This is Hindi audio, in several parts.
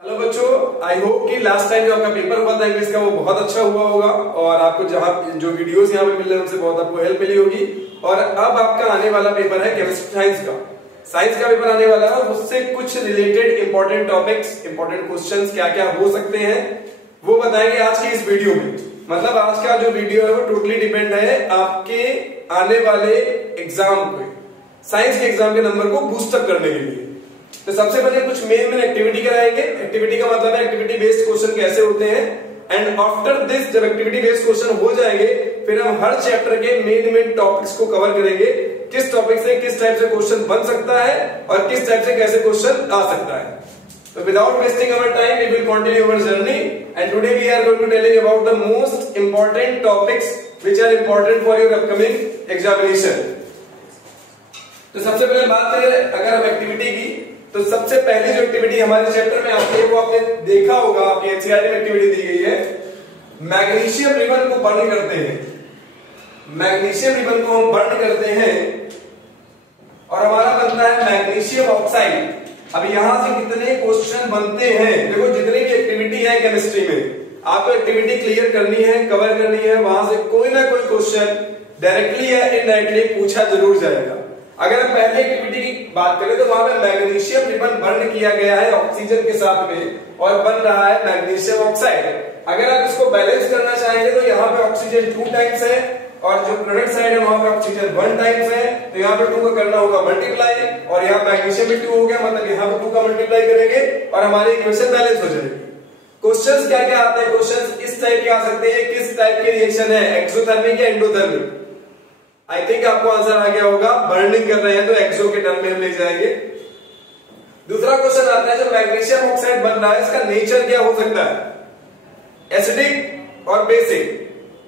हेलो बच्चों, आई होप कि लास्ट टाइम जो आपका पेपर हुआ था इंग्लिश का वो बहुत अच्छा हुआ होगा और आपको जहां जो वीडियोस यहाँ पे मिल रहे हैं उनसे बहुत आपको हेल्प मिली होगी। और अब आपका आने वाला पेपर है केमिस्ट्री साइंस का पेपर आने वाला है और उससे कुछ related important topics, important questions क्या क्या हो सकते हैं वो बताएंगे आज की इस वीडियो में। मतलब आज का जो वीडियो है वो टोटली डिपेंड है आपके आने वाले एग्जाम पे, साइंस के एग्जाम के नंबर को बूस्टअप करने के लिए। तो सबसे पहले कुछ मेन एक्टिविटी कराएंगे। एक्टिविटी का मतलब है एक्टिविटी बेस्ड क्वेश्चन कैसे होते हैं, एंड आफ्टर दिस जब एक्टिविटी बेस्ड क्वेश्चन हो जाएंगे फिर हम हर चैप्टर के मेन टॉपिक्स को कवर करेंगे। किस टॉपिक से किस टाइप से क्वेश्चन बन सकता है और किस टाइप से कैसे क्वेश्चन आ सकता है। तो without wasting our time we will continue our journey and today we are going to telling about the most important topics which are important for your upcoming examination. तो सबसे पहले बात करें अगर हम एक्टिविटी की, तो सबसे पहली जो एक्टिविटी हमारे चैप्टर में आती है वो आपने देखा होगा, आपकी एनसीईआरटी में एक्टिविटी दी गई है। मैग्नीशियम रिबन को बर्न करते हैं, मैग्नीशियम रिबन को हम बर्न करते हैं और हमारा बनता है मैग्नीशियम ऑक्साइड। अब यहां से कितने क्वेश्चन बनते हैं, देखो जितनी भी एक्टिविटी है केमिस्ट्री में आपको एक्टिविटी क्लियर करनी है, कवर करनी है, वहां से कोई ना कोई क्वेश्चन डायरेक्टली या इनडायरेक्टली पूछा जरूर जाएगा। अगर हम पहले एक्टिविटी की बात करें तो वहां पे मैग्नीशियम रिबन बर्न किया गया है ऑक्सीजन के साथ में और बन रहा है मैग्नीशियम ऑक्साइड। अगर आप इसको बैलेंस करना चाहेंगे तो यहाँ पे ऑक्सीजन 2 टाइम्स है और जो प्रोडक्ट साइड है वहां पे ऑक्सीजन 1 टाइम्स है, तो यहाँ पे 2 का करना होगा मल्टीप्लाई और यहाँ मैग्नीशियम भी 2 हो गया, मतलब यहाँ पे 2 का मल्टीप्लाई करेंगे और हमारी इक्वेशन बैलेंस हो जाएगी। क्वेश्चंस क्या क्या आते हैं, क्वेश्चंस इस टाइप के आ सकते हैं, किस टाइप के रिएक्शन है, एक्सोथर्मिक या एंडोथर्मिक। आई थिंक आपको आंसर आ गया होगा, बर्निंग कर रहे हैं तो एक्सो के टर्म में हम ले जाएंगे। दूसरा क्वेश्चन आता है जो मैग्नीशियम ऑक्साइड बन रहा है इसका नेचर क्या हो सकता है, एसिडिक और बेसिक।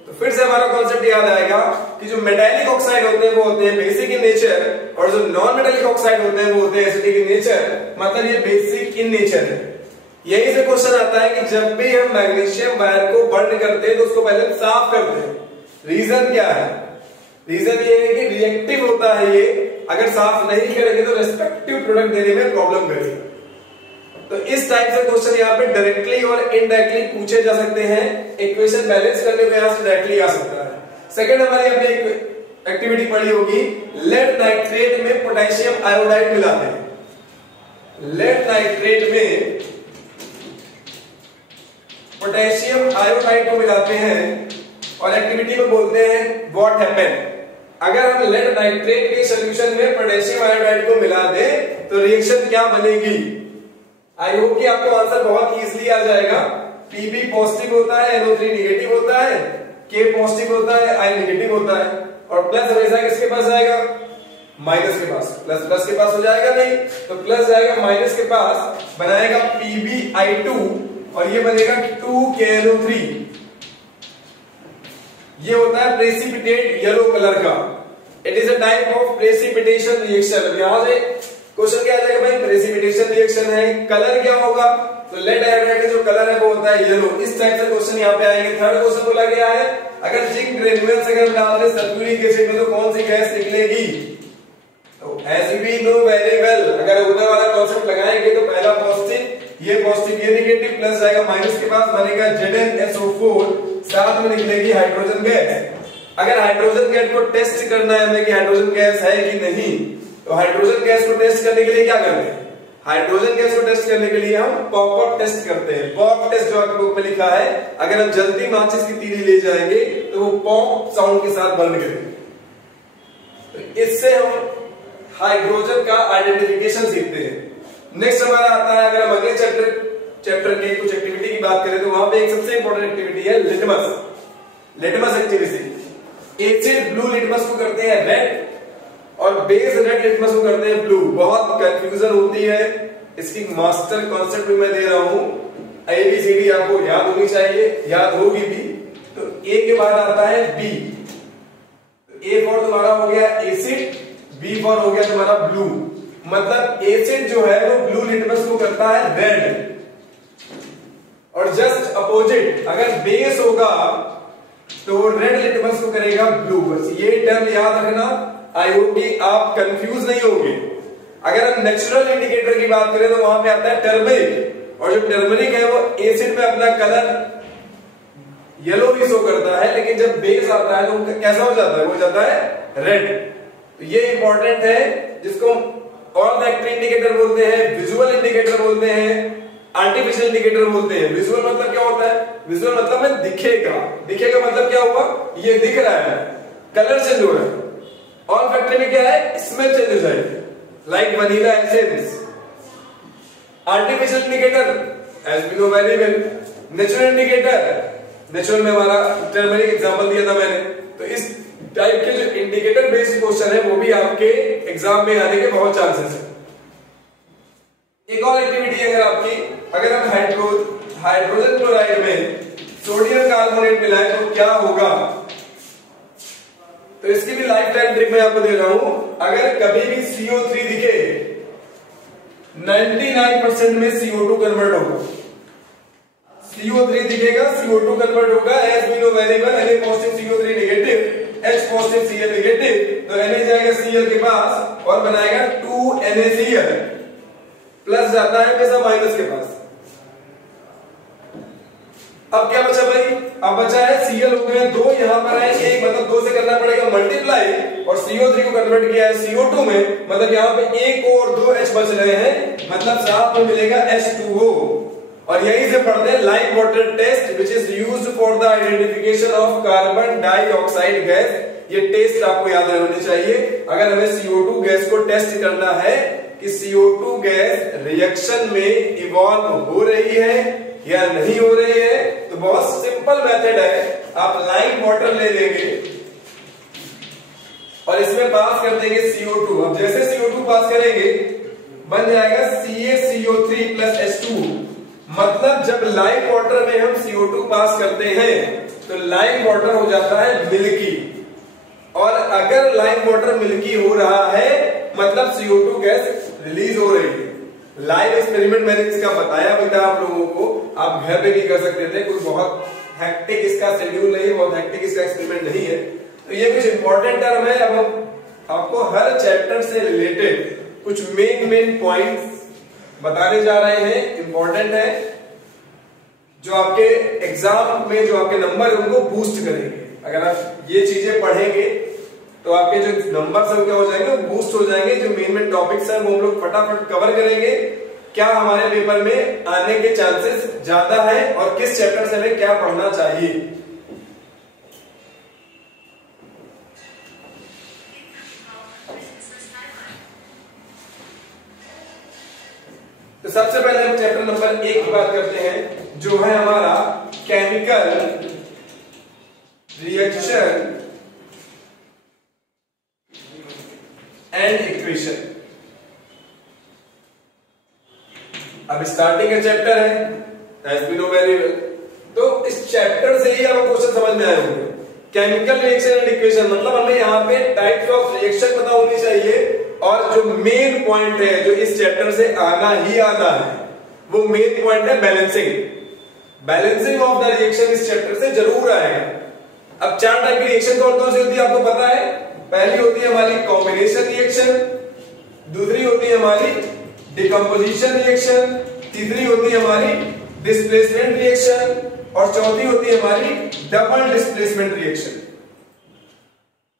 तो फिर से हमारा कॉन्सेप्ट याद आएगा कि जो मेटालिक ऑक्साइड होते हैं वो होते हैं बेसिक इन नेचर और जो नॉन मेटालिक ऑक्साइड होते हैं वो होते हैं एसिडिक इन नेचर, मतलब ये बेसिक इन नेचर है। यही से क्वेश्चन आता है कि जब भी हम मैग्नीशियम वायर को बर्न करते हैं तो उसको पहले साफ करते हैं। रीजन क्या है, रीजन ये है कि रिएक्टिव होता है ये, अगर साफ नहीं करेंगे तो रेस्पेक्टिव प्रोडक्ट देने में प्रॉब्लम करेगा। तो इस टाइप से क्वेश्चन यहाँ पे डायरेक्टली और इनडायरेक्टली पूछे जा सकते हैं, इक्वेशन बैलेंस करने में यहां से डायरेक्टली आ सकता है। सेकंड हमारी अपनी एक्टिविटी पढ़ी होगी, लेड नाइट्रेट में पोटेशियम आयोडाइड मिलाते हैं। लेड नाइट्रेट में पोटेशियम आयोडाइड को मिलाते हैं और एक्टिविटी में बोलते हैं व्हाट हैपेंड। अगर हम लेड नाइट्रेट के सॉल्यूशन में पोटेशियम आयोडाइड को मिला दें तो रिएक्शन क्या बनेगी। आई होप कि आपको आंसर बहुत इजीली आ जाएगा। Pb पॉजिटिव होता है, NO3 नेगेटिव होता है, K पॉजिटिव होता है, I नेगेटिव होता है और प्लस हमेशा किसके पास जाएगा, माइनस के पास। प्लस प्लस के पास हो जाएगा नहीं तो प्लस जाएगा माइनस के पास, बनाएगा PbI2 और ये बनेगा 2KNO3। ये होता है प्रेसिपिटेट येलो कलर का, it is a type of precipitation reaction. यहां से क्वेश्चन क्या आ जाएगा भाई, प्रेसिपिटेशन रिएक्शन है, कलर क्या होगा, तो लेड आयोडाइड का जो कलर है वो होता है येलो। इस टाइप से क्वेश्चन यहाँ पे आएंगे। थर्ड क्वेश्चन बोला गया है अगर जिंक ग्रेन्यूल्स अगर डाल दे सल्फ्यूरिक एसिड में तो कौन सी गैस निकलेगी। तो as we know very well, अगर ऊपर वाला कॉन्सेप्ट लगाएंगे तो पहला पॉजिटिव ये नेगेटिव प्लस जाएगा माइनस के पास, बनेगा ZnSO4, साथ में निकलेगी हाइड्रोजन गैस। अगर हाइड्रोजन गैस को टेस्ट करना है हमें कि हाइड्रोजन गैस है कि नहीं, तो हाइड्रोजन गैस को टेस्ट करने के लिए क्या करते हैं, हाइड्रोजन गैस को टेस्ट करने के लिए हम पॉप टेस्ट करते हैं। पॉप टेस्ट जो आपके बुक में लिखा है, अगर हम जल्दी माचिस की तीली ले जाएंगे तो वो पॉप साउंड के साथ बर्न करेंगे। तो इससे हम हाइड्रोजन का आइडेंटिफिकेशन सीखते हैं। नेक्स्ट हमारा आता है, अगर हम अगले चैप्टर के कुछ एक्टिविटी की बात करें तो वहां पे एक सबसे इंपॉर्टेंट एक्टिविटी है litmus activity. Acid blue litmus को करते हैं रेड और बेस रेड लिटमस को करते हैं ब्लू। बहुत कंफ्यूजन होती है, इसकी मास्टर कॉन्सेप्ट भी मैं दे रहा हूं। ABCD आपको याद होनी चाहिए, याद होगी भी। तो A के बाद आता है B, A फॉर तुम्हारा हो गया एसिड, B फॉर हो गया तुम्हारा ब्लू। मतलब एसिड जो है वो ब्लू लिटमस को करता है रेड और जस्ट अपोजिट अगर बेस होगा तो वो रेड लिटमस को करेगा ब्लू। बस ये टर्म याद रखना, आई होप कि आप कंफ्यूज नहीं होंगे। अगर हम नेचुरल इंडिकेटर की बात करें तो वहां पे आता है टर्मरिक, और जो टर्मरिक है वो एसिड में अपना कलर येलो भी शो करता है, लेकिन जब बेस आता है तो कैसा हो जाता है, वो जाता है रेड। ये इंपॉर्टेंट है, जिसको ऑल फैक्टर इंडिकेटर बोलते हैं, विजुअल इंडिकेटर बोलते हैं, आर्टिफिशियल इंडिकेटर बोलते हैं। विजुअल मतलब क्या होता है, विजुअल मतलब है दिखेगा, दिखेगा मतलब क्या हुआ, ये दिख रहा है, कलर चेंज हो रहा है। ऑल फैक्टर में क्या है, स्मेल चेंज हो जाएगी, like vanilla essence. Artificial indicator as we know very well. Natural indicator, natural में हमारा टर्मरिक एग्जांपल दिया था मैंने। तो इस टाइप के जो इंडिकेटर बेस्ड क्वेश्चन है वो भी आपके एग्जाम में आने के बहुत चांसेस है। एक और एक्टिविटी अगर आपकी, अगर हम हाइड्रोजन क्लोराइड में सोडियम कार्बोनेट मिलाएं तो क्या होगा, तो इसकी भी लाइफ टाइम ट्रिक मैं आपको दे रहा हूं। अगर कभी भी CO3 दिखे 99% में CO2 कन्वर्ट होगा। CO3 दिखेगा, CO2 कन्वर्ट होगा। As we know very well, Na positive CO3 negative, H positive Cl negative, तो Na जाएगा Cl के पास और बनाएगा 2NaCl, प्लस जाता है हमेशा माइनस के पास। अब क्या बचा भाई, अब बचा है Cl हो गए 2, यहां पर है 1, मतलब 2 से करना पड़ेगा मल्टीप्लाई, और CO3 को कन्वर्ट किया है CO2 में, मतलब यहां पे 1 और 2 H बच रहे हैं, मतलब साथ में मिलेगा H2O। और यहीं से पढ़ते हैं lime water test which is used for the identification of carbon dioxide gas. ये टेस्ट आपको याद रहनी चाहिए। अगर हमें CO2 गैस को टेस्ट करना है कि CO2 गैस रिएक्शन में इवॉल्व हो रही है या नहीं हो रही है, तो बहुत सिंपल मेथड है। आप लाइम वाटर ले लेंगे और इसमें पास कर देंगे CO2। अब जैसे CO2 पास करेंगे बन जाएगा CaCO3 प्लस H2। मतलब जब लाइम वाटर में हम CO2 पास करते हैं तो लाइम वाटर हो जाता है मिल्की, और अगर लाइम वाटर मिल्की हो रहा है मतलब CO2 गैस रिलीज हो रही है। लाइव एक्सपेरिमेंट मैंने इसका बताया भी था आप लोगों को, आप घर पे भी कर सकते थे। कुछ बहुत हेक्टिक इसका शेड्यूल नहीं है, बहुत हेक्टिक इसका एक्सपेरिमेंट नहीं है। तो ये कुछ इंपॉर्टेंट टर्म है। अब हम आपको हर चैप्टर से रिलेटेड कुछ मेन पॉइंट्स बताने जा रहे हैं, इंपॉर्टेंट है, जो आपके एग्जाम में जो आपके नंबर है उनको बूस्ट करेंगे। अगर आप ये चीजें पढ़ेंगे तो आपके जो नंबर्स हैं क्या हो जाएंगे, वो बूस्ट हो जाएंगे। जो मेन टॉपिक्स हैं वो हम लोग फटाफट कवर करेंगे। क्या हमारे पेपर में आने के चांसेस ज्यादा है और किस चैप्टर से हमें क्या पढ़ना चाहिए। तो सबसे पहले हम चैप्टर नंबर 1 की बात करते हैं, जो है हमारा केमिकल रिएक्शन एंड इक्वेशन। अब स्टार्टिंग का चैप्टर है as we know very well. तो इस चैप्टर से ही आपको क्वेश्चन समझ में आए होंगे। केमिकल रिएक्शन एंड इक्वेशन मतलब हमें यहाँ पे टाइप्स ऑफ रिएक्शन पता होनी चाहिए, और जो मेन पॉइंट है जो इस चैप्टर से आना ही आता है वो मेन पॉइंट है balancing. Balancing of the reaction इस चैप्टर से जरूर आएगा। अब 4 टाइप की रिएक्शन कौन सी होती है आपको पता है। पहली होती है हमारी कॉम्बिनेशन रिएक्शन, दूसरी होती है हमारी डिकम्पोजिशन रिएक्शन, तीसरी होती है हमारी डिस्प्लेसमेंट रिएक्शन, और चौथी होती है हमारी double displacement reaction.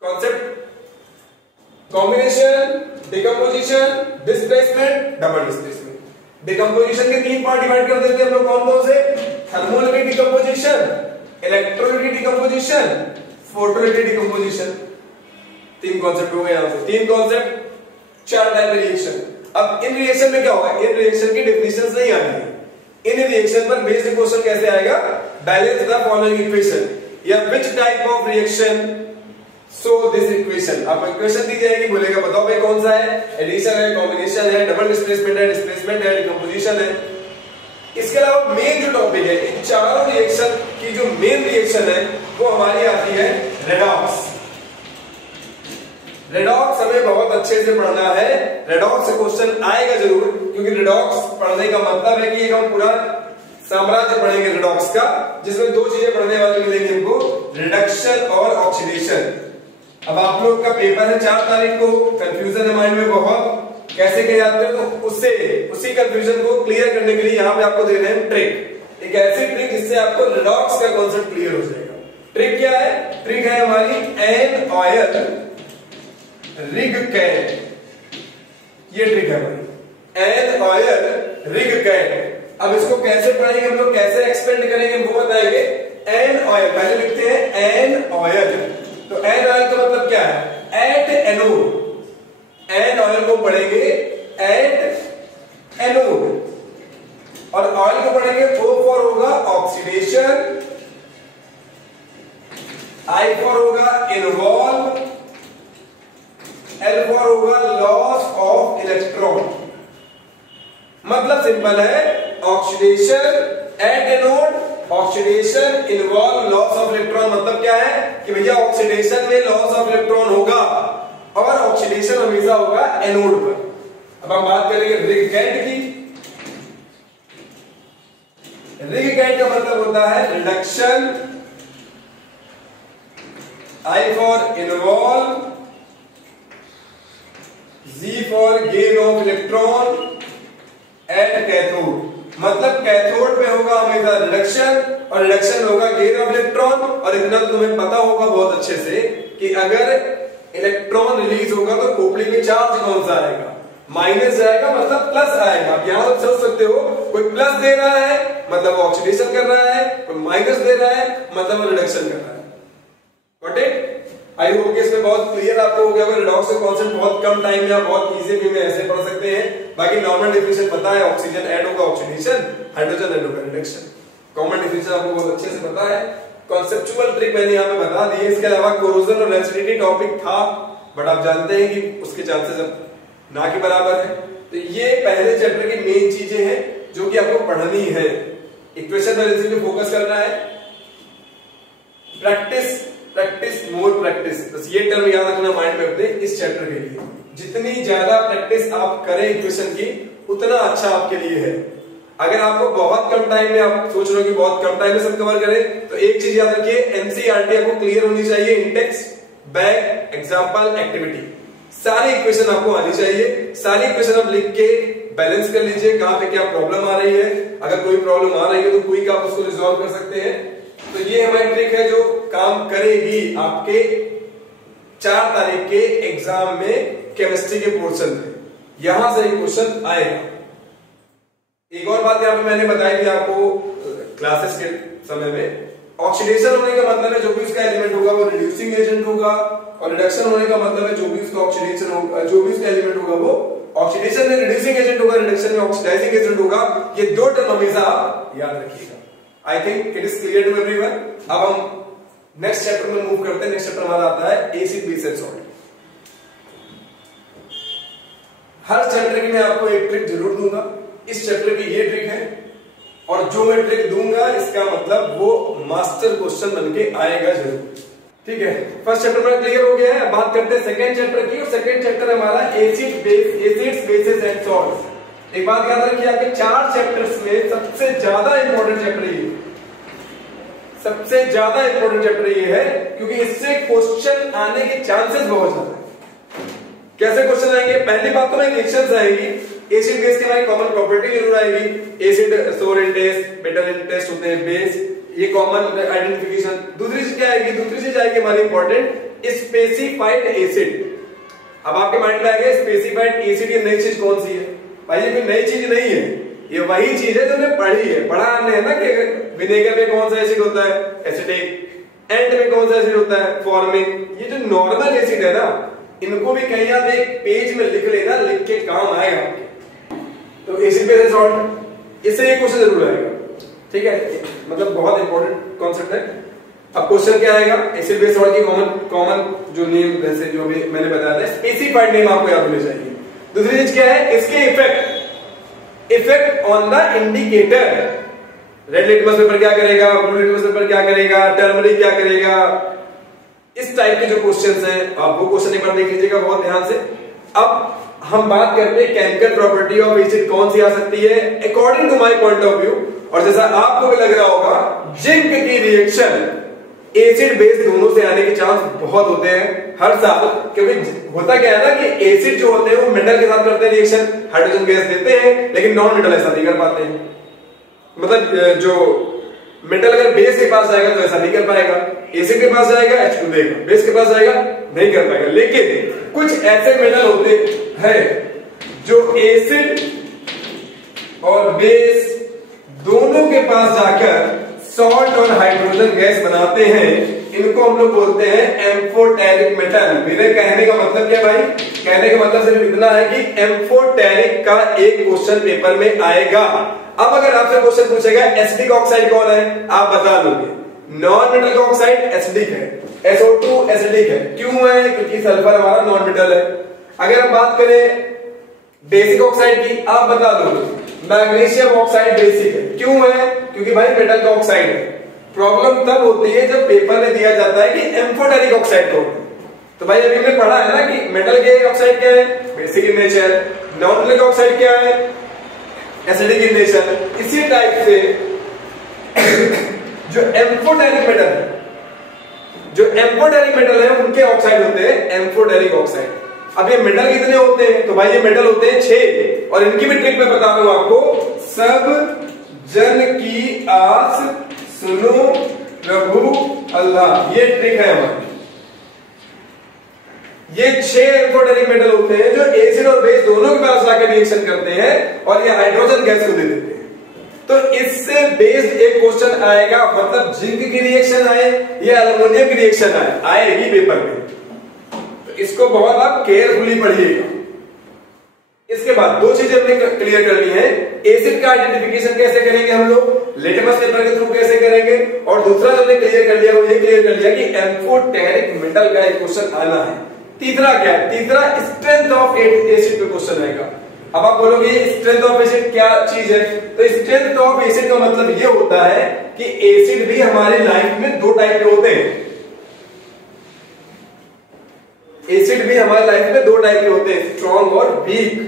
Concept combination, decomposition, displacement, double displacement. Decomposition के 3 पार्ट डिवाइड कर देते हैं हम लोग, कौन से, thermolytic decomposition, electrolytic decomposition, photolytic decomposition. 3 concept हो गए यहां से, 3 कॉन्सेप्ट 4 टाइप के रिएक्शन। अब इन रिएक्शन में क्या होगा, इन रिएक्शन की डेफिनेशंस नहीं आएंगी। इन रिएक्शन पर बेस्ड क्वेश्चन कैसे आएगा, बैलेंस द फॉलोइंग इक्वेशन या which type of reaction so this equation. आपको इक्वेशन दी जाएगी, बोलेगा बताओ भाई कौन सा है, एडिशन है, कॉम्बिनेशन है, डबल डिस्प्लेसमेंट है, डिस्प्लेसमेंट है, डिकम्पोजिशन है। इसके अलावा मेन जो टॉपिक है, इन चारों रिएक्शन की जो मेन रिएक्शन है वो हमारी आती है रेडॉक्स। रेडॉक्स हमें बहुत अच्छे से पढ़ना है। रेडॉक्स से क्वेश्चन आएगा जरूर, क्योंकि रेडॉक्स पढ़ने का मतलब है कि एक हम पूरा साम्राज्य पढ़ेंगे रेडॉक्स का, जिसमें 2 चीजें पढ़ने वाली मिलेंगी हमको, रिडक्शन और ऑक्सीडेशन। अब आप लोग का पेपर है 4 तारीख को, कंफ्यूजन है माइंड में बहुत, कैसे किए जाते हैं, तो उसी कंफ्यूजन को क्लियर करने के लिए यहाँ पे आपको दे रहे हैं ट्रिक, एक ऐसी ट्रिक जिससे आपको रिडॉक्स का कॉन्सेप्ट क्लियर हो जाएगा। ट्रिक क्या है? ट्रिक है हमारी एन ऑयल रिग कैन, ये ट्रिक है हमारी एन ऑयल रिग कैन। अब इसको कैसे पढ़ेंगे हम लोग, कैसे एक्सपेंड करेंगे वो बताएंगे। एन ऑयल पहले लिखते हैं एन ऑयल, तो एन ऑयल का मतलब क्या है? At anode. एन ऑयल को पढ़ेंगे एट एनोड, और ऑयल को पढ़ेंगे O फॉर होगा ऑक्सीडेशन, I फॉर होगा इन्वॉल्व, L फॉर होगा लॉस ऑफ इलेक्ट्रॉन। मतलब सिंपल है, oxidation at anode, oxidation involve loss of electron. मतलब क्या है कि भैया ऑक्सीडेशन में लॉस ऑफ इलेक्ट्रॉन होगा और ऑक्सीडेशन हमेशा होगा एनोड पर। अब हम बात करेंगे रिग कैंट की। रिग कैंट का मतलब होता है reduction, I for involve, G for gain of electron at cathode. मतलब कैथोड पे होगा हमेशा रिडक्शन और रिडक्शन में होगा गेन ऑफ इलेक्ट्रॉन। और इतना तो तुम्हें पता होगा बहुत अच्छे से कि अगर इलेक्ट्रॉन रिलीज होगा तो खोपड़ी में चार्ज कौन सा आएगा? माइनस जाएगा, मतलब प्लस आएगा। आप यहां से सोच सकते हो, कोई प्लस दे रहा है मतलब वो ऑक्सीडेशन कर रहा है, कोई माइनस दे रहा है मतलब वो रिडक्शन कर रहा है। Got it? आई होप कि इसमें बहुत क्लियर आपको हो गया होगा। रिडॉक्स का कॉन्सेप्ट बहुत कम टाइम में आप बहुत इजी वे में ऐसे पढ़ सकते हैं। बाकी नॉर्मल डेफिनेशन पता है, ऑक्सीजन ऐड होगा ऑक्सीडेशन, हाइड्रोजन ऐड होगा रिडक्शन। कॉमन डेफिनेशन आपको बहुत अच्छे से पता है। कॉन्सेप्चुअल ट्रिक मैंने यहाँ पे बता दी है। इसके अलावा कोरोजन और एसिडिटी टॉपिक था, बट आप जानते हैं कि उसके चांसेस ना के बराबर है। तो ये पहले चैप्टर की मेन चीजें हैं जो कि आपको पढ़नी है। इक्वेशन बैलेंसिंग पे फोकस करना है, प्रैक्टिस प्रैक्टिस मोर प्रैक्टिस, बस ये टर्म याद रखना माइंड में अपने इस चैप्टर के लिए। जितनी ज्यादा प्रैक्टिस आप करें इक्वेशन की उतना अच्छा आपके लिए है। अगर आपको बहुत कम टाइम में, आप सोच रहे हो कि बहुत कम टाइम में सब कवर करें, तो एक चीज याद रखिए, एनसीईआरटी आपको क्लियर होनी चाहिए। इंटेक्स, बैक, एग्जाम्पल, एक्टिविटी, सारी इक्वेशन आपको आनी चाहिए। सारी इक्वेशन आप लिख के बैलेंस कर लीजिए, कहां पे क्या प्रॉब्लम आ रही है। अगर कोई प्रॉब्लम आ रही है तो क्विक आप उसको रिजॉल्व कर सकते हैं। तो ये हमारी ट्रिक है जो काम करेगी आपके 4 तारीख के एग्जाम में केमिस्ट्री के पोर्शन में। यहां से क्वेश्चन आएगा। एक और बात यहाँ पे मैंने बताई थी आपको क्लासेस के समय में, ऑक्सीडेशन होने का मतलब है जो भी उसका एलिमेंट होगा वो रिड्यूसिंग एजेंट होगा, और रिडक्शन होने का मतलब है जो भी उसका ऑक्सीडेशन होगा, जो भी उसका एलिमेंट होगा वो ऑक्सीडेशन में रिड्यूसिंग एजेंट होगा, रिडक्शन में ऑक्सीडाइजिंग एजेंट होगा। ये दो टर्म हमेशा आप याद रखिएगा। I think it is clear to everyone. अब हम नेक्स्ट चैप्टर में मूव करते हैं। नेक्स्ट चैप्टर हमारा आता है acid base and salt. Her chapter की मैं आपको एक ट्रिक जरूर दूंगा। इस चैप्टर की ये ट्रिक है, और जो मैं ट्रिक दूंगा इसका मतलब वो मास्टर क्वेश्चन बनके आएगा जरूर। ठीक है, फर्स्ट चैप्टर में क्लियर हो गया है। अब बात करते हैं सेकंड चैप्टर की, और सेकंड चैप्टर हमारा एसिड्स बेसिस एंड सॉल्ट्स। एक बात याद रखिए, आपके 4 चैप्टर्स में सबसे ज्यादा इंपॉर्टेंट चैप्टर ये, सबसे ज्यादा इंपॉर्टेंट चैप्टर ये है, क्योंकि इससे क्वेश्चन आने के चांसेस बहुत ज्यादा है। कैसे क्वेश्चन आएंगे? पहली बात तो रिएक्शंस आएगी, एसिड बेस की हमारी कॉमन प्रॉपर्टी जरूर आएगी। एसिड सोर इन टेस्ट, बेटर इन टेस्ट होते हैं बेस, ये कॉमन आइडेंटिफिकेशन। दूसरी चीज क्या आएगी? दूसरी चीज आएगी हमारी इंपॉर्टेंट स्पेसिफाइड एसिड। अब आपके माइंड में आएगा स्पेसिफाइड एसिड, ये नई चीज कौन सी है? भाई ये कोई नई चीज नहीं है, ये वही चीज है जो हमने पढ़ी है। पढ़ा हमने है ना कि विनेगर में कौन सा एसिड होता है? एसिडिक। एंड में कौन सा एसिड होता है? फॉर्मिक। ये जो नॉर्मल एसिड है ना, इनको भी कहीं आप एक पेज में लिख लेना, लिख के काम आएगा। तो एसिड बेस एंड सॉल्ट, इससे ये क्वेश्चन जरूर आएगा। ठीक है, मतलब बहुत इंपॉर्टेंट कॉन्सेप्ट है। अब क्वेश्चन क्या आएगा? एसिड बेस सॉल्ट की कॉमन जो नेम, जैसे जो भी मैंने बताया था, स्पेसिफाइड नेम आपको याद होने चाहिए। दूसरी चीज क्या है? इसके effect on the indicator. Red litmus paper क्या करेगा, ब्लू लिटमस पेपर क्या करेगा, टर्मरिक क्या करेगा, इस टाइप के जो क्वेश्चंस हैं आप वो क्वेश्चन एक बार देख लीजिएगा बहुत ध्यान से। अब हम बात करते हैं केमिकल प्रॉपर्टी ऑफ एसिड कौन सी आ सकती है according to my point of view. और जैसा आपको भी लग रहा होगा, जिंक की रिएक्शन एसिड बेस दोनों से आने के चांस बहुत होते हैं हर साल, क्योंकि होता क्या है ना कि एसिड जो होते हैं वो मेटल के साथ करते हैं रिएक्शन, हाइड्रोजन गैस देते हैं, लेकिन नॉन मेटल ऐसा नहीं कर पाते हैं। मतलब जो मेटल अगर बेस के पास जाएगा तो ऐसा नहीं कर पाएगा, एसिड के पास जाएगा H2 देगा, बेस के पास जाएगा नहीं कर पाएगा। लेकिन कुछ ऐसे मेटल होते हैं जो एसिड और बेस दोनों के पास जाकर सॉल्ट और हाइड्रोजन गैस बनाते हैं, इनको हम लोग बोलते हैं एम्फोटेरिक मेटल। मेरे कहने का मतलब क्या भाई, कहने का मतलब सिर्फ इतना है कि एम्फोटेरिक का एक क्वेश्चन पेपर में आएगा। अब अगर आपसे क्वेश्चन पूछेगा एसिडिक ऑक्साइड कौन है, आप बता दोगे नॉन मेटल का ऑक्साइड एसिडिक है, SO2 एसिडिक है। क्यों है, क्योंकि सल्फर हमारा नॉन मेटल है। अगर हम बात करें बेसिक ऑक्साइड की, आप बता दोगे मैग्नीशियम ऑक्साइड बेसिक है। क्यों है, क्योंकि भाई मेटल का ऑक्साइड है। प्रॉब्लम तब होती है जब पेपर में दिया जाता है कि एम्फोटेरिक ऑक्साइड कौन है। तो भाई अभी हमने पढ़ा है ना कि मेटल के ऑक्साइड क्या है, basic in nature, non metal का ऑक्साइड क्या है, एसिडिक इन नेचर। इसी टाइप से जो एम्फोटेरिक मेटल है, जो एम्फोटेरिक मेटल है उनके ऑक्साइड होते हैं एम्फोटेरिक ऑक्साइड। अब ये मेटल कितने होते हैं, तो भाई ये मेटल होते हैं 6, और इनकी भी ट्रिक मैं बता रहा हूं आपको। सब जन की आस सुनो प्रभु अल्लाह, ये ट्रिक है हमारी। ये 6 एम्फोटेरिक मेटल होते हैं जो एसिड और बेस दोनों के पास जाकर रिएक्शन करते हैं और ये हाइड्रोजन गैस को दे देते हैं। तो इससे बेस्ड एक क्वेश्चन आएगा, मतलब जिंक की रिएक्शन आए या एल्युमिनियम की रिएक्शन आएगी पेपर में, तो इसको बहुत आप केयरफुली पढ़िएगा। इसके बाद 2 चीजें हमने क्लियर कर ली है। एसिड का आइडेंटिफिकेशन कैसे करेंगे हम लोग, लिटमस पेपर के थ्रू कैसे करेंगे, और दूसरा जो हमने क्लियर कर लिया वो ये क्लियर कर लिया कि एम्फोटेरिक मेटल का एक क्वेश्चन आना है। तीसरा क्या है, तीसरा स्ट्रेंथ ऑफ एसिड पे क्वेश्चन आएगा। अब आप बोलोगे स्ट्रेंथ ऑफ एसिड क्या चीज है, तो स्ट्रेंथ ऑफ एसिड का मतलब ये होता है कि एसिड भी हमारी लाइफ में 2 टाइप के होते हैं। एसिड भी हमारी लाइफ में 2 टाइप के होते हैं, स्ट्रॉन्ग और वीक।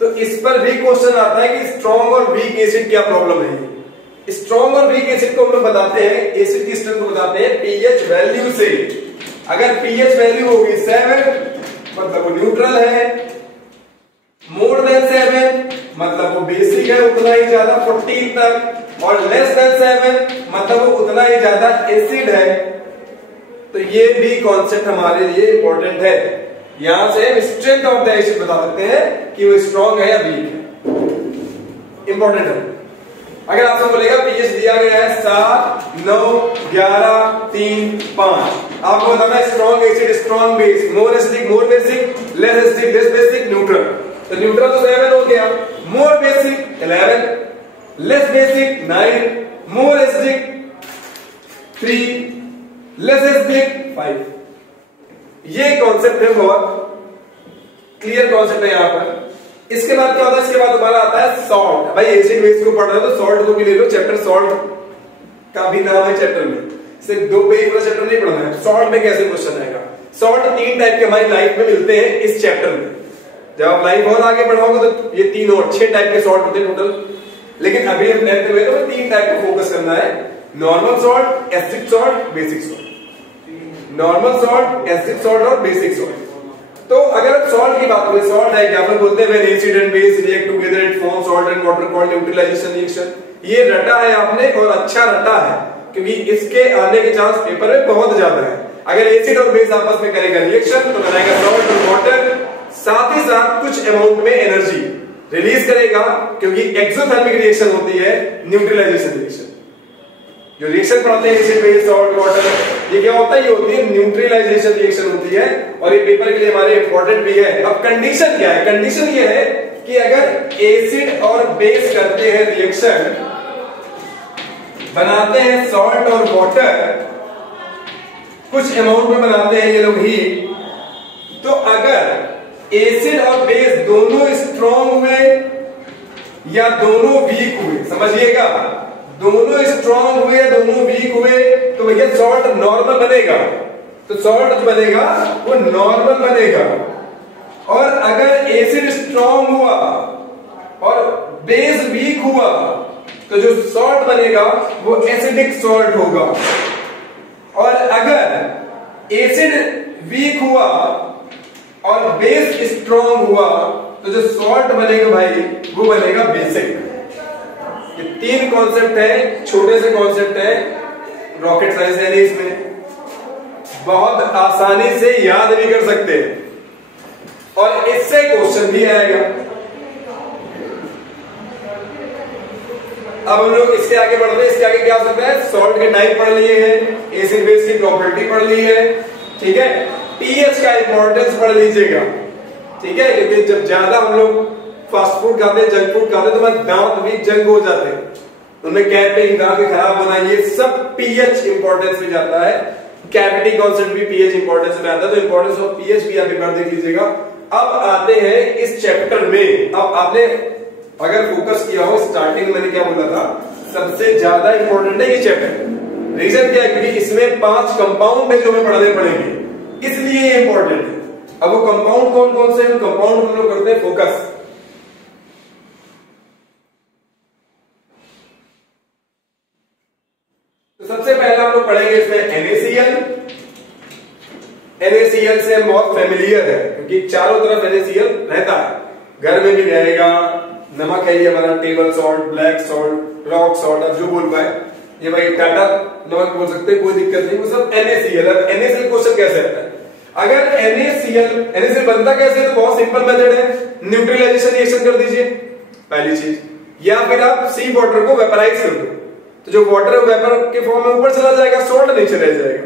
तो इस पर भी क्वेश्चन आता है कि स्ट्रॉन्ग और वीक एसिड क्या प्रॉब्लम है। स्ट्रॉन्ग और वीक एसिड को हम लोग बताते हैं, एसिड की स्ट्रेंथ को बताते हैं पीएच वैल्यू से। अगर पीएच वैल्यू होगी 7 मतलब वो न्यूट्रल है, मोर देन 7 मतलब वो बेसिक है उतना ही ज्यादा 14 तक, और लेस देन 7 मतलब वो उतना ही ज्यादा एसिड है। तो ये भी कॉन्सेप्ट हमारे लिए इंपॉर्टेंट है। यहां से हम स्ट्रेंथ ऑफ द एसिड बता सकते हैं कि वो स्ट्रॉन्ग है या वीक है, इंपॉर्टेंट है। अगर आपसे बोलेगा पीएच दिया गया है 7, 9, 11, 3, 5, आपको बताना strong acid, strong base, more acidic, मोर basic, less acidic, less basic, neutral. तो न्यूट्रल तो 7 हो गया, मोर basic 11, less basic 9, more acidic 3, less acidic 5। ये कॉन्सेप्ट है, बहुत क्लियर कॉन्सेप्ट है यहाँ पर। इसके बाद क्या होता है, इसके बाद दोबारा आता है सॉल्ट। भाई एसिड बेस को पढ़ रहे हो तो सॉल्ट को भी ले लो, चैप्टर सॉल्ट का भी नाम है चैप्टर में, सिर्फ 2 पेज पूरा चैप्टर नहीं पढ़ना है। सॉल्ट में कैसे क्वेश्चन आएगा, सॉल्ट 3 टाइप के हमारी लाइफ में मिलते हैं इस चैप्टर में। जब आप लाइफ और आगे बढ़ाओगे तो ये 3 और 6 टाइप के सॉल्ट होते हैं टोटल, लेकिन अभी हम 10th में तो 3 टाइप को फोकस करना है, normal salt, acidic salt, basic salt. Normal salt, acidic salt और बेसिक सॉल्ट। तो अगर सॉल्ट की बात करें, सॉल्ट है क्या बोलते हैं, when acid and base react together it form salt and water called neutralization reaction. ये रटा है आपने और अच्छा रटा है, क्योंकि इसके आने के चांस पेपर में बहुत ज्यादा है। अगर एसिड और बेस आपस में करेगा रिएक्शन तो बनाएगा सॉल्ट और वाटर, साथ ही साथ कुछ अमाउंट में एनर्जी रिलीज करेगा, क्योंकि एक्सोथर्मिक रिएक्शन होती है न्यूट्रलाइजेशन रिएक्शन। जो रिएक्शन पढ़ते हैं एसिड बेस सॉल्ट वाटर, ये क्या होता है, ये होती है न्यूट्रलाइजेशन रिएक्शन होती है, और ये पेपर के लिए हमारे इंपॉर्टेंट भी है। अब कंडीशन क्या है, कंडीशन ये है कि अगर एसिड और बेस करते हैं रिएक्शन, बनाते हैं सॉल्ट और वाटर, कुछ अमाउंट में बनाते हैं ये लोग हीट, तो अगर एसिड और बेस दोनों स्ट्रॉन्ग हुए या दोनों वीक हुए, समझिएगा, दोनों स्ट्रॉन्ग हुए दोनों वीक हुए, तो भैया सॉल्ट नॉर्मल बनेगा। तो सॉल्ट जो बनेगा वो नॉर्मल बनेगा। और अगर एसिड स्ट्रॉन्ग हुआ और बेस वीक हुआ तो जो सॉल्ट बनेगा वो एसिडिक सॉल्ट होगा। और अगर एसिड वीक हुआ और बेस स्ट्रॉन्ग हुआ तो जो सॉल्ट बनेगा भाई वो बनेगा बेसिक। ये तीन कॉन्सेप्ट है, छोटे से कॉन्सेप्ट है, रॉकेट साइंस है नहीं इसमें, बहुत आसानी से याद भी कर सकते हैं और इससे क्वेश्चन भी आएगा। अब हम लोग इसके आगे बढ़ते हैं। इसके आगे क्या हो सकता है, सॉल्ट के टाइप पढ़ लिए हैं, एसिड बेस की प्रॉपर्टी पढ़ ली है, ठीक है, पीएच का इंपॉर्टेंस पढ़ लीजिएगा, ठीक है, क्योंकि जब ज्यादा हम लोग फास्ट फूड खाते हैं, जंक फूड खाते हैं तो हमारे दांत भी जंग हो जाते हैं, उनमें कैपिंग, दांत खराब होना, ये सब पीएच इंपॉर्टेंस में जाता है। कैविटी कॉन्सेप्ट भी पीएच इंपॉर्टेंस में आता है, तो इंपॉर्टेंस ऑफ पीएच भी आप एक बार देख लीजिएगा। अब आते हैं इस चैप्टर में। अब आपने अगर फोकस किया हो, स्टार्टिंग में मैंने क्या बोला था, सबसे ज्यादा इंपॉर्टेंट है ये चैप्टर। रीजन क्या है, क्योंकि इसमें 5 कंपाउंड है जो हमें पढ़ने पड़ेंगे, इसलिए ये इंपॉर्टेंट है। अब वो कंपाउंड कौन कौन से हैं, कंपाउंड हम लोग करते हैं फोकस। तो सबसे पहला हम लोग पढ़ेंगे इसमें NaCl। NaCl से हम बहुत फेमिलियर है क्योंकि चारों तरफ NaCl रहता है, घर में भी रहेगा, नमक है ये हमारा, table salt, black salt, rock salt, अब जो बोल पाए, ये भाई टाटा नमक बोल सकते हैं, कोई दिक्कत नहीं, वो सब NaCl। अब NaCl क्वेश्चन कैसे आता है, अगर NaCl बनता कैसे है, तो बहुत सिंपल मेथड है, न्यूट्रलाइजेशन रिएक्शन कर दीजिए पहली चीज, या फिर आप सी वाटर को वेपराइज कर दो, तो जो वाटर वेपर के फॉर्म में ऊपर चला जाएगा, सॉल्ट नीचे रह जाएगा,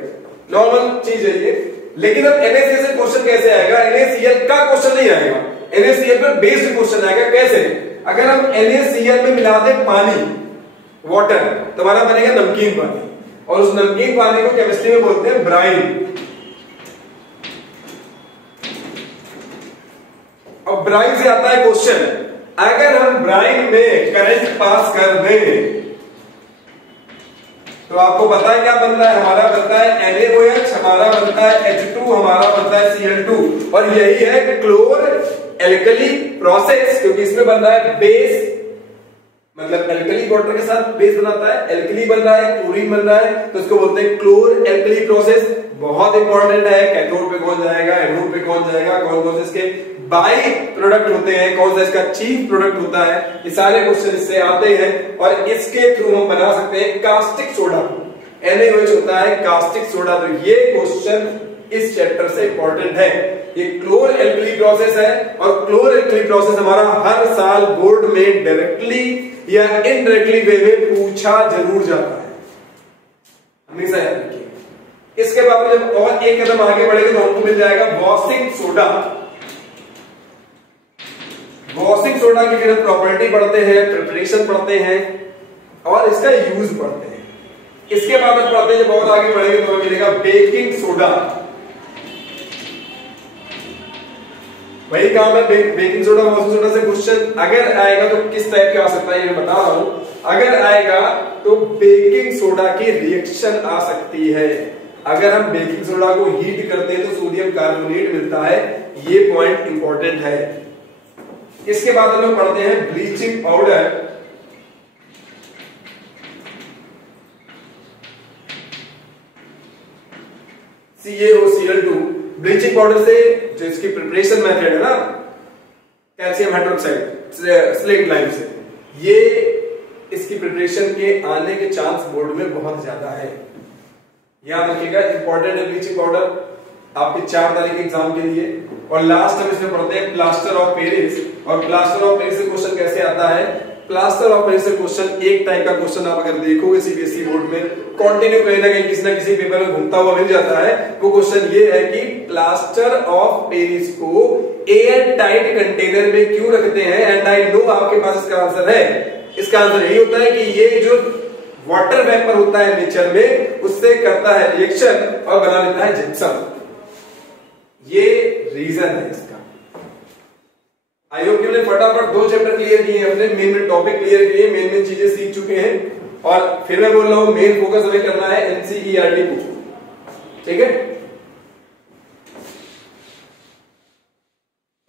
नॉर्मल चीज है ये। लेकिन अब NaCl से क्वेश्चन कैसे आएगा, NaCl का क्वेश्चन नहीं आएगा, NaCl पर बेस्ड क्वेश्चन आएगा। कैसे, अगर हम NaCl में मिला दें पानी, वाटर, तो हमारा बनेगा नमकीन पानी, और उस नमकीन पानी को केमिस्ट्री में बोलते हैं ब्राइन। अब ब्राइन से आता है क्वेश्चन, अगर हम ब्राइन में करंट पास कर दें तो आपको पता है क्या बनता है, हमारा बनता है NaOH, हमारा बनता है H2, हमारा बनता है Cl2, और यही है क्लोर एल्कली प्रोसेस, क्योंकि इसमें बन रहा है बेस, मतलब एल्कली वाटर के साथ बेस बनाता है, एल्कली बन रहा है, क्लोरीन बन रहा है, तो इसको बोलते हैं क्लोर एल्कली प्रोसेस। बहुत इंपॉर्टेंट है, कैथोड पे कौन जाएगा, एनोड पे कौन जाएगा, कौन कौन से इसके बाई प्रोडक्ट होते हैं, कौन सा इसका चीफ प्रोडक्ट होता है, ये सारे क्वेश्चन इससे आते हैं, और इसके थ्रू हम बना सकते हैं कास्टिक सोडा। NaOH होता है कास्टिक सोडा, तो ये क्वेश्चन इस चैप्टर से इंपॉर्टेंट है। ये क्लोर एल्कली प्रोसेस है, और क्लोर एल्कली प्रोसेस हमारा हर साल बोर्ड में डायरेक्टली या इनडायरेक्टली वे में पूछा जरूर जाता है, हमेशा याद रखिए। इसके बाद जब और एक कदम आगे बढ़ेगा तो हमको मिल जाएगा वॉशिंग सोडा। वॉशिंग सोडा की फिर प्रॉपर्टी पढ़ते हैं, प्रिपरेशन पढ़ते हैं, और इसका यूज पढ़ते हैं। इसके बाद हम पढ़ते हैं, जब और आगे बढ़ेंगे तो हमें मिलेगा बेकिंग सोडा। वही काम है, बेकिंग सोडा, वॉशिंग सोडा से क्वेश्चन अगर आएगा तो किस टाइप का आ सकता है ये मैं बता रहा हूं। अगर आएगा तो बेकिंग सोडा की रिएक्शन आ सकती है। अगर हम बेकिंग सोडा को हीट करते हैं तो सोडियम कार्बोनेट मिलता है, ये पॉइंट इंपॉर्टेंट है। इसके बाद हम लोग पढ़ते हैं bleaching powder. CaOCl2, bleaching powder से जो इसकी प्रिपरेशन मेथड है ना, कैल्शियम हाइड्रोक्साइड स्लेट लाइम से, ये इसकी प्रिपरेशन के आने के चांस बोर्ड में बहुत ज्यादा है, याद रखिएगा, इंपॉर्टेंट है ब्लीचिंग पाउडर आपके 4 तारीख के एग्जाम के लिए। और लास्ट हम इसमें पढ़ते हैं प्लास्टर ऑफ पेरिस, और प्लास्टर ऑफ पेरिस से क्वेश्चन कैसे आता है, प्लास्टर ऑफ पेरिस से क्वेश्चन एक टाइप का क्वेश्चन आप अगर देखोगे सीबीएसई बोर्ड में कंटिन्यू कहीं ना कहीं किसी ना किसी पेपर में घूमता हुआ मिल जाता है, वो क्वेश्चन ये है कि प्लास्टर ऑफ पेरिस को एयर टाइट कंटेनर में क्यों रखते हैं, एंड आई नो आपके पास इसका आंसर है। इसका आंसर यही होता है कि ये जो वाटर वेपर होता है नेचर में, उससे करता है रिएक्शन और बना लेता है जिप्सम, ये रीजन है इसका। आई होप कि हमने फटाफट 2 चैप्टर क्लियर किए हैं, अपने मेन टॉपिक क्लियर किए, मेन चीजें सीख चुके हैं, और फिर मैं बोल रहा हूं मेन फोकस हमें करना है NCERT को, ठीक है।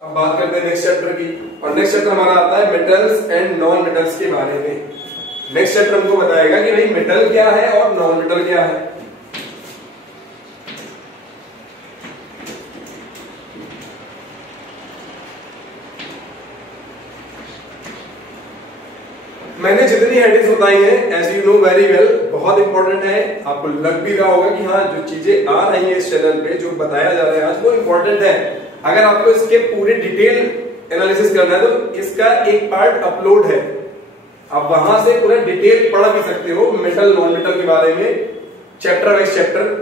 अब बात करते हैं नेक्स्ट चैप्टर की, और नेक्स्ट चैप्टर हमारा आता है मेटल्स एंड नॉन मेटल्स के बारे में। नेक्स्ट चैप्टर हमको बताएगा कि भाई मेटल क्या है और नॉन मेटल क्या है। मैंने जितनी हेडिंग्स बताई हैं as you know very well बहुत इंपॉर्टेंट है, आपको लग भी रहा होगा कि हाँ जो चीजें आ रही हैं इस चैनल पे जो बताया जा रहा है आज वो इंपॉर्टेंट है। अगर आपको इसके पूरे डिटेल एनालिसिस करना है तो इसका एक पार्ट अपलोड है, आप वहां से पूरा डिटेल पढ़ भी सकते हो मेटल नॉन मेटल के बारे में, चैप्टर वाइज चैप्टर,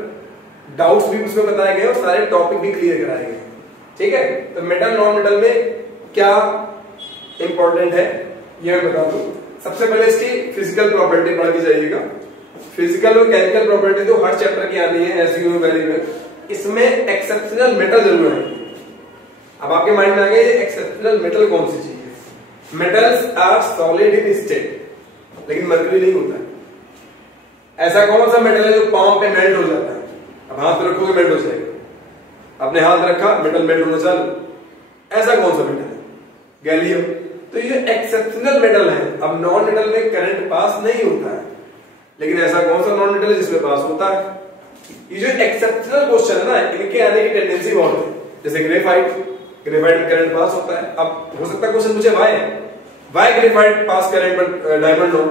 डाउट्स भी उसमें बताए गए और सारे टॉपिक भी क्लियर कराए गए। ठीक है, तो मेटल नॉन मेटल में क्या इंपॉर्टेंट है ये मैं बता दूं। सबसे पहले इसकी फिजिकल प्रॉपर्टी पढ़ के जाइएगा। फिजिकल और केमिकल प्रॉपर्टी तो हर चैप्टर की आनी है as you know very well. इसमें एक्सेप्शनल मेटल जरूर है। अब आपके माइंड में आ गया ये एक्सेप्शनल मेटल कौन सी चीज है। Metals are solid in state लेकिन मर्क्यूरी नहीं होता है। ऐसा कौन सा मेटल है जो पाम पे मेल्ट हो जाता है, अब हाथ रखोगे मेल्ट हो जाएगा, आपने हाथ रखा मेटल मेल्ट होना चालू, ऐसा कौन सा मेटल है? गैलियम। तो ये एक्सेप्शनल मेटल है। अब नॉन मेटल में करंट पास नहीं होता है, लेकिन ऐसा कौन सा नॉन मेटल है जिसमें पास होता है? ये जो एक्सेप्शनल क्वेश्चन है ना, इनके आने की टेंडेंसी बहुत है। जैसे ग्रेफाइट में करंट पास होता है। अब हो सकता है क्वेश्चन मुझे वाई ग्रेफाइट पास करंट पर डायमंड हो।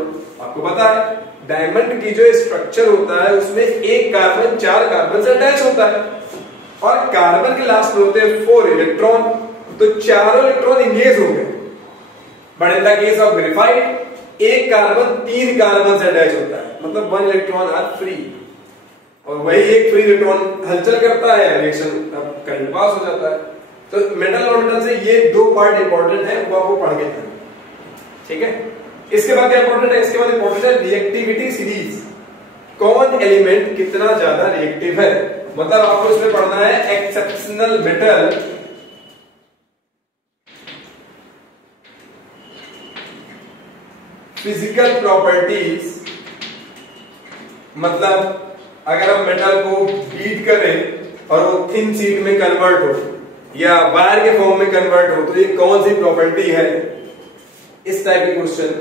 आपको पता है डायमंड की जो स्ट्रक्चर होता है उसमें एक कार्बन 4 कार्बन से अटैच होता है और कार्बन के लास्ट में होते हैं 4 इलेक्ट्रॉन, तो चारों इलेक्ट्रॉन इंगेज हो गए। But in the case of graphite एक कार्बन 3 कार्बन से अटैच होता है, मतलब 1 इलेक्ट्रॉन आर फ्री, और वही एक फ्री इलेक्ट्रॉन हलचल करता है, रिएक्शन करंट पास हो जाता है। तो मेटल और मेटल से ये 2 पार्ट इंपॉर्टेंट है, वो आपको पढ़ के जाना। ठीक है, इसके बाद क्या इंपॉर्टेंट है? इसके बाद इंपॉर्टेंट है रिएक्टिविटी सीरीज। कौन एलिमेंट कितना ज्यादा रिएक्टिव है, मतलब आपको इसमें पढ़ना है एक्सेप्शनल मेटल, फिजिकल प्रॉपर्टीज, मतलब अगर हम मेटल को हीट करें और वो थिन शीट में कन्वर्ट हो या वायर के फॉर्म में कन्वर्ट हो तो ये कौन सी प्रॉपर्टी है, इस टाइप के क्वेश्चन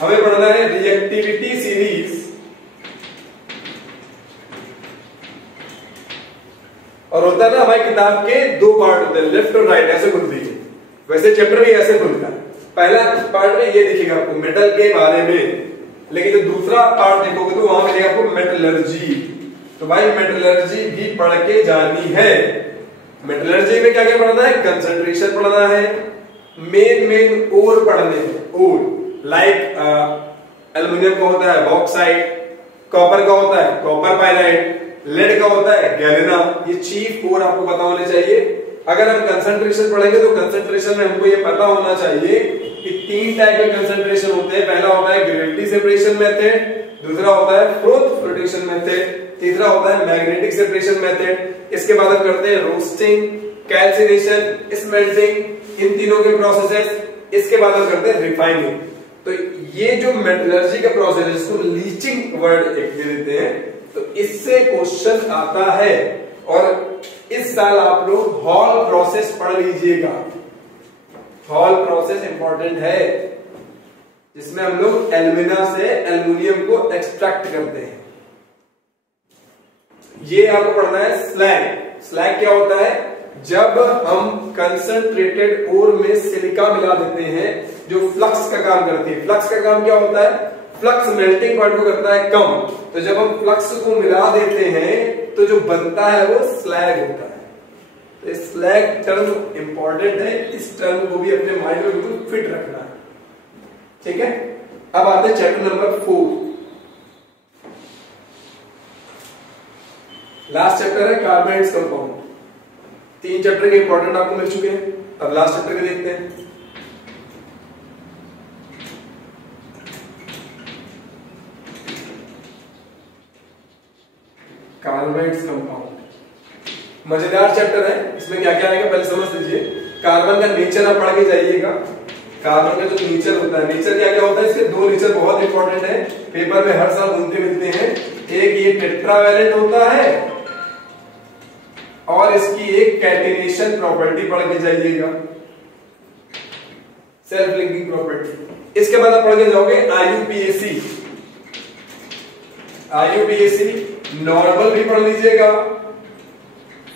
हमें पढ़ना है। रिएक्टिविटी सीरीज और होता है ना हमारी किताब के 2 पार्ट होते हैं, लेफ्ट और राइट, ऐसे खुलती है, वैसे चैप्टर भी ऐसे खुलता है। पहला पार्ट में ये दिखेगा आपको मेटल के बारे में, लेकिन जो दूसरा पार्ट देखोगे तो वहां मिलेगा आपको मेटलर्जी। तो भाई मेटलर्जी भी पढ़ के जानी है। मेटलर्जी में क्या क्या पढ़ना है? कंसंट्रेशन पढ़ना है, मेन ओर पढ़ने हैं, ओर लाइक एल्युमिनियम का होता है बॉक्साइट, कॉपर का होता है कॉपर पाइराइट, लेड का होता है गैलेना। ये चीफ ओर आपको पता होने चाहिए। अगर हम कंसंट्रेशन पढ़ेंगे तो कंसंट्रेशन में हमको ये पता होना चाहिए कि 3 टाइप के कंसंट्रेशन होते हैं। पहला होता है ग्रेविटी सेपरेशन मेथड, दूसरा होता है फ्रोथ फ्लोटेशन मेथड, तीसरा होता है मैग्नेटिक सेपरेशन मेथड। इसके बाद हम करते हैं रोस्टिंग, कैल्सिनेशन, स्मेल्टिंग, इन तीनों के प्रोसेसेस। इसके बाद हम करते हैं रिफाइनिंग। तो ये जो मेटलर्जी का प्रोसेस है इसको लीचिंग वर्ड एक दे देते हैं, तो इससे क्वेश्चन आता है। और इस साल आप लोग हॉल प्रोसेस पढ़ लीजिएगा। हॉल प्रोसेस इंपॉर्टेंट है, जिसमें हम लोग एल्यूमिना से एल्युमिनियम को एक्सट्रैक्ट करते हैं। ये आपको पढ़ना है स्लैग। स्लैग क्या होता है? जब हम कंसंट्रेटेड ओर में सिलिका मिला देते हैं जो फ्लक्स का काम करती है। फ्लक्स का काम क्या होता है? फ्लक्स मेल्टिंग पॉइंट को करता है कम। तो जब हम फ्लक्स को मिला देते हैं तो जो बनता है वो स्लैग होता है। तो स्लैग टर्म इंपॉर्टेंट है, इस टर्म को भी अपने माइंड में बिल्कुल फिट रखना है। ठीक है, अब आते हैं चैप्टर नंबर 4। लास्ट चैप्टर है कार्बोनेट्स कंपाउंड। 3 चैप्टर के इंपॉर्टेंट आपको मिल चुके हैं, अब लास्ट चैप्टर के देखते हैं। कार्बोनेट्स कंपाउंड मजेदार चैप्टर है। इसमें क्या क्या आएगा पहले समझ लीजिए। कार्बन का नेचर आप पढ़ के जाइएगा। कार्बन का जो नेचर होता है, नेचर क्या क्या होता है, इसके 2 नेचर बहुत इंपॉर्टेंट है, पेपर में हर साल घूमते मिलते हैं। एक ये टेट्रावैलेंट होता है और इसकी एक कैटिनेशन प्रॉपर्टी पढ़ के जाइएगा, सेल्फ लिंकिंग प्रॉपर्टी। इसके बाद आप पढ़ के जाओगे IUPAC। IUPAC नॉर्मल भी पढ़ लीजिएगा,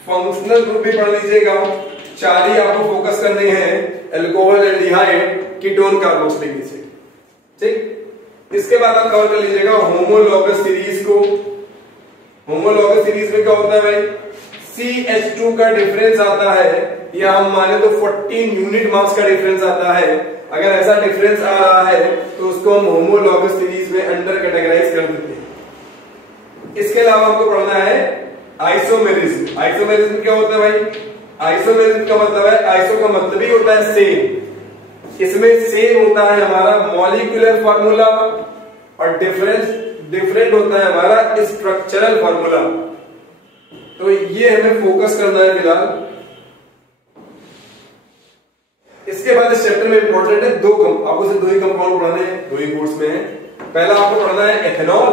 फंक्शनल ग्रुप भी पढ़ लीजिएगा। 4 ही आपको फोकस करने हैं, alcohol, aldehyde, ketone, carboxylic acid. ठीक, इसके बाद आप कवर कर लीजिएगा होमोलॉगस सीरीज को। होमोलॉगस सीरीज में क्या होता है भाई, CH2 का डिफरेंस आता है, या हम माने तो 14 यूनिट मास का डिफरेंस आता है। अगर ऐसा डिफरेंस आ रहा है तो उसको हम होमोलॉगस सीरीज में अंडर कैटेगराइज कर देते हैं। इसके अलावा आपको पढ़ना है आइसोमेरिज्म। आइसोमेरिज्म क्या होता है भाई, आइसोमेरिज्म का मतलब है, आइसो का मतलब ही होता है सेम, इसमें सेम होता है हमारा मॉलिक्यूलर फार्मूला और डिफरेंट होता है हमारा स्ट्रक्चरल फार्मूला। तो ये हमें फोकस करना है फिलहाल। इसके बाद इस चैप्टर में इंपॉर्टेंट है आपको सिर्फ 2 ही कंपाउंड पढ़ने हैं, 2 ही कोर्स में है। पहला आपको पढ़ना है एथेनॉल,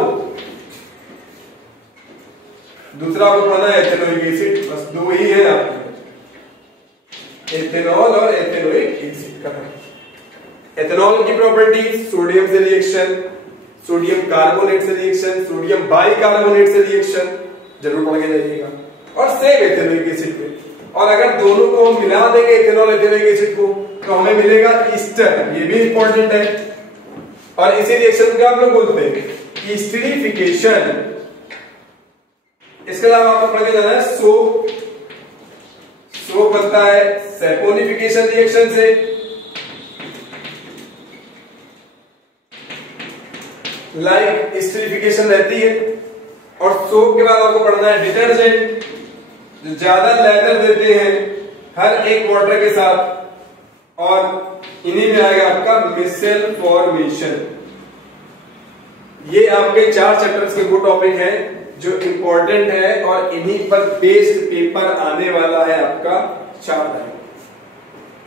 दूसरा आपको पढ़ना है एथेनोइक एसिड। बस 2 ही है आपके, एथेनॉल और एथेनोइक एसिड का। एथेनॉल की प्रॉपर्टीज, सोडियम से रिएक्शन, सोडियम कार्बोनेट से रिएक्शन, सोडियम बाइकार्बोनेट से रिएक्शन, जरूर पढ़ के जाइएगा। और सेम एथेनोइक एसिड पे, और अगर दोनों को हम मिला देंगे एथेनॉल एथेनोइक एसिड को, तो हमें मिलेगा ईस्टर, ये भी इंपॉर्टेंट है। और इसी रिएक्शन को हम लोग बोलते हैं ईस्टरिफिकेशन। इसके अलावा आपको पढ़ के जाना है सोप। सोप बनता है सैपोनिफिकेशन रिएक्शन से, लाइक ईस्टरिफिकेशन रहती है। और सोप के बाद आपको पढ़ना है डिटर्जेंट, जो ज्यादा लेदर देते हैं हर एक वाटर के साथ, और इन्हीं में आएगा आपका मिसेल फॉर्मेशन। ये आपके 4 चैप्टर्स के वो टॉपिक हैं जो इंपॉर्टेंट है, और इन्हीं पर बेस्ड पेपर आने वाला है आपका 4 टाइम।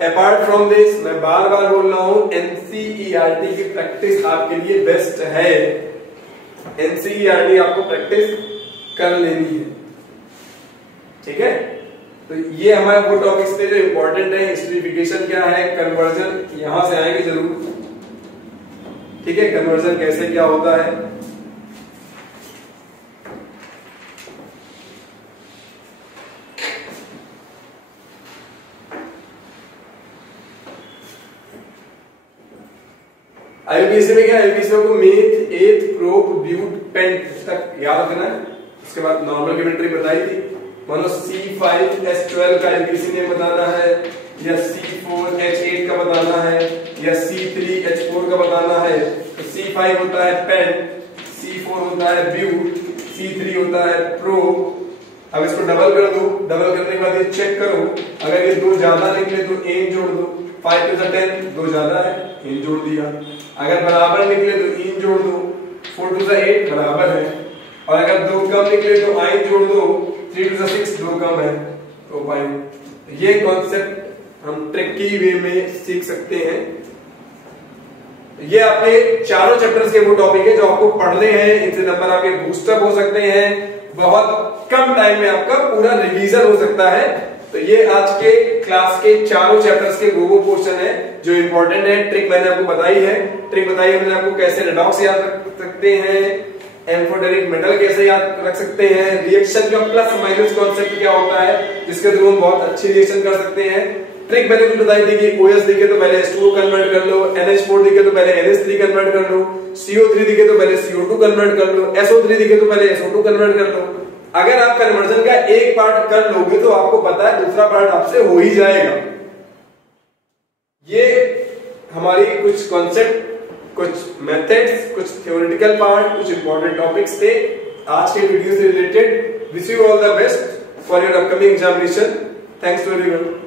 अपार्ट फ्रॉम दिस, मैं बार बार बोल रहा हूं, एनसीईआरटी की प्रैक्टिस आपके लिए बेस्ट है। एनसीईआरटी आपको प्रैक्टिस कर लेनी है, ठीक है। तो ये हमारे वो टॉपिक्स पे जो इंपॉर्टेंट है। एस्टरिफिकेशन क्या है, कन्वर्जन यहां से आएंगे जरूर, ठीक है। कन्वर्जन कैसे क्या होता है, आईयूपीएसी में क्या, आईयूपीएसी को मेथ, एथ, प्रोप, ब्यूट, पेंट तक याद रखना है। उसके बाद नॉर्मल केमिस्ट्री बताई थी, मान लो C5H12 का आईयूपीएसी नेम बताना है, या C4H8 का बताना है, या C3H4 का बताना है। तो C5 होता है पेंट, C4 होता है ब्यूट, C3 होता है प्रोप। अब इसको डबल कर दो, डबल करने के बाद ये चेक करो, अगर ये 2 ज्यादा निकले तो 1 जोड़ दो, 5 to the 10, 2 ज्यादा है, 1 जोड़ दिया। अगर बराबर निकले तो 1 जोड़ दो, 4 to the 8 बराबर है, और अगर 2 कम निकले तो 1 जोड़ दो, 3 to the 6 2 कम है तो 5। ये कॉन्सेप्ट हम ट्रिकी वे में सीख सकते हैं। ये आपके चारों चैप्टर्स के वो टॉपिक है जो आपको पढ़ने हैं, इनसे नंबर आपके बूस्टअप हो सकते हैं, बहुत कम टाइम में आपका पूरा रिवीजन हो सकता है। तो ये आज के क्लास के चारों चैप्टर्स के वो पोर्शन है जो इंपॉर्टेंट है। ट्रिक मैंने आपको बताई है, मैंने आपको कैसे रेडॉक्स याद रख सकते हैं, एम्फोटेरिक मेटल कैसे याद रख सकते हैं, रिएक्शन का प्लस माइनस कॉन्सेप्ट क्या होता है जिसके थ्रू हम बहुत अच्छी रिएक्शन कर सकते हैं। ट्रिक मैंने भी बताई थी कि OH दिखे तो पहले H2 कन्वर्ट कर लो, NH4 दिखे तो पहले NH3 कन्वर्ट कर लो, CO3 दिखे तो पहले CO2 कन्वर्ट कर लो, SO3 दिखे तो पहले SO2 कन्वर्ट कर लो। अगर आप कन्वर्जन का एक पार्ट कर लोगे तो आपको पता है दूसरा पार्ट आपसे हो ही जाएगा। ये हमारी कुछ कॉन्सेप्ट, कुछ मेथड्स, कुछ थ्योरेटिकल पार्ट, कुछ इंपॉर्टेंट टॉपिक्स थे आज के वीडियो से related. Wish you all the best for your upcoming examination. Thanks to everyone.